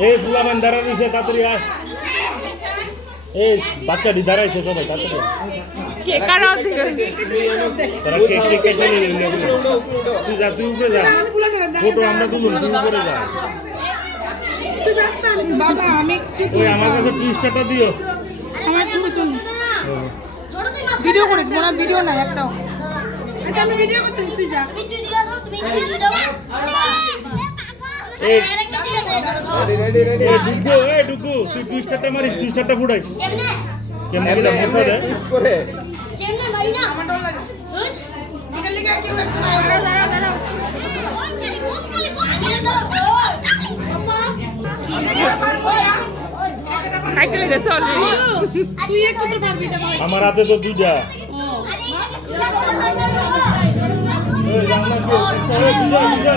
এই ফুলামান দাঁড়া রয়েছে তাড়াতাড়ি আয় এই বাচ্চাটি দাঁড়াইছে সবাই তাড়াতাড়ি তারা কেক কেক কেটে নিয়ে তুই যা তুই উপরে যা ফটো আমরা তুলুন তুই উপরে যা বাবা আমি ওই আমার কাছে টুইস্টারটা দিও আমার ছবি তুলি ভিডিও করিস না ভিডিও না একটাও আচ্ছা আমি ভিডিও করতে তুই যা ডুকু তুই টুইস্টারটা মারিস টুইস্টারটা ফুটাইস কেমনে কি বসে রে করে কেমনে ভাই না আমার ডর লাগে এটা লিখা কি হবে দাঁড়া কাইটলে গেছে অলরেডি তুই এক কত পারবি এটা আমার হাতে তো দুইটা ও